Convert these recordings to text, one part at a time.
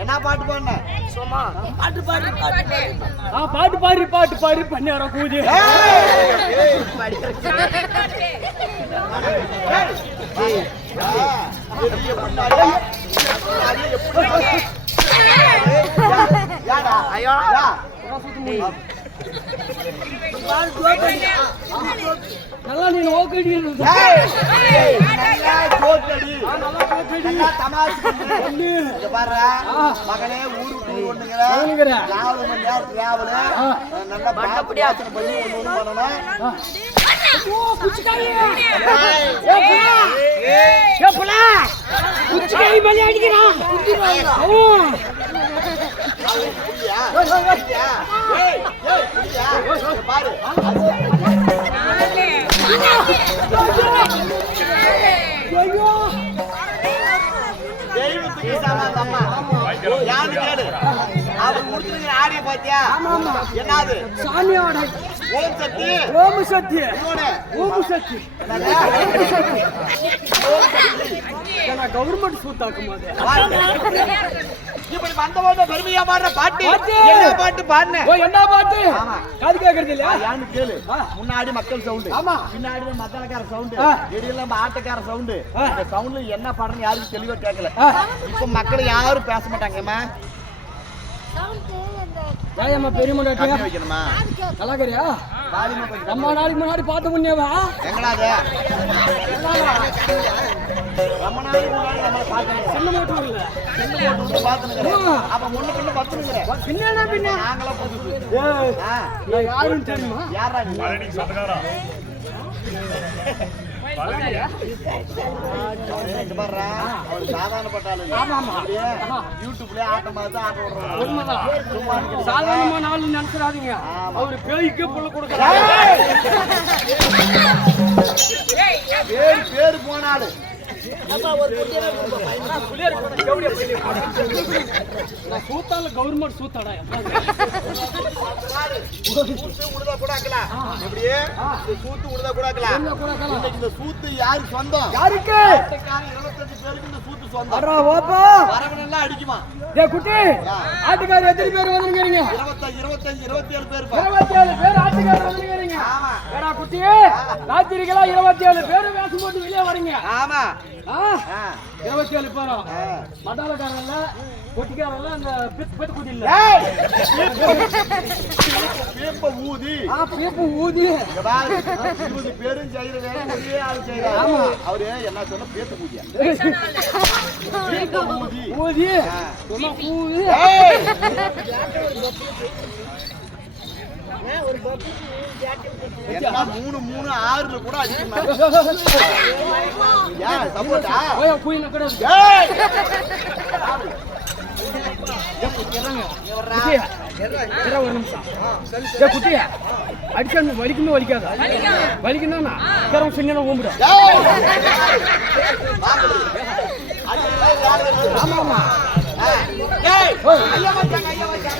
என்ன பாட்டு பாடுன? சும்மா பாட்டு பாடு. பாட்டு பாரு பாட்டு பாரு பண்ணியாரா கூதி. ஐயோ நல்லா நீ ஓகடி மகனே ஊருக்கு ஒண்ணுங்கிற 4 மணி நேரம் டிராவல் நல்லா பாப்படியாசனை பண்ணி ஒண்ணு பண்ணணும். பாரு தெய்வத்துக்கு சமாதம்மா யாரு கேடு அவர் கொடுத்துருக்கிற ஆடிய பாத்தியா? என்னது? சாமியோட ஓம் சக்தி ஓம் சக்தி ஓம் சக்தி கவர்மெண்ட் சூத்தாக்கும் இப்படி வந்தவங்க பெருமையா பாடுற பாட்டு என்ன பாட்டு பாடுன? என்ன பாட்டு? காது கேக்குறது இல்ல யான்னு கேளு. முன்னாடி மக்கள் சவுண்ட், பின்னாடி மத்தனக்கார சவுண்ட், இடையில ஆட்டக்கார சவுண்ட். இந்த சவுண்ட்ல என்ன பாடுறன்னு யாருக்கும் தெளிவா கேட்கல. இப்ப மக்கள் யாரும் பேச மாட்டாங்கம்மா. வைக்கணுமா? கலாக்கறியா ரொம்ப நாளைக்கு முன்னாடி பார்த்த முன்னேவா எங்களாது ரொம்ப நாளைக்கு முன்னாடி நம்ம பார்த்தோம். சின்ன மோட்டர் இல்ல சின்ன மோட்டர் பார்த்துனுக்கிறேன். அப்ப முன்ன பின்ன பத்துனுக்கிறேன். பின்னா பின்ன நாங்களா புதுசு. யாரும் தெரியுமா? யாரா நீ? சாதாரணமான ஆளு நினைச்சிடாதீங்க. அவரு பேய்க்கு புள்ள கொடுக்க பேரு போனாலு சூத்தால கவர்மெண்ட் சூத்தாடா சூத்து யாரு சொந்தம்? யாருக்கு? 25 பேருக்கு இந்த சூத்து சொந்தம். வரவனெல்லாம் அடிக்குமா? குட்டி ஆட்டுக்காரர் எத்தனை பேர் வந்துருக்கீங்க? 25 27 பேர். 27 பேர் ஆட்டுக்காரர் வந்துருக்கீங்க. ஏடா குட்டி ராத்திரிகளா 27 பேர் வேஷம் போட்டு வெளியே வரீங்க. ஆமா 27 பேரும் மடாலக்காரல்ல கொட்டிக்காரல்ல அந்த பெத்து குட்டி இல்ல பேப்ப ஊதி பேப்ப ஊதி 20 பேரும் செய்யற வேலை ஒரே ஆள் செய்யறாரு. அவரு என்ன சொன்ன பேப்ப ஊதியா? பேப்ப ஊதி ஊதி சொன்ன ஊதி என்ன 3 6ல கூட அடிக்கணும். யா சப்போட்டா ஓய் குயின கூட ஒரு நிமிஷம் குட்டியா அடிச்சா வலிக்குமே வலிக்காதா? வலிக்குன்னா கரம் சின்ன ஊம்பிடும். ஆமா ஆமா ஐயா வச்சாங்க ஐயா வச்சாங்க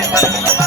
Thank you.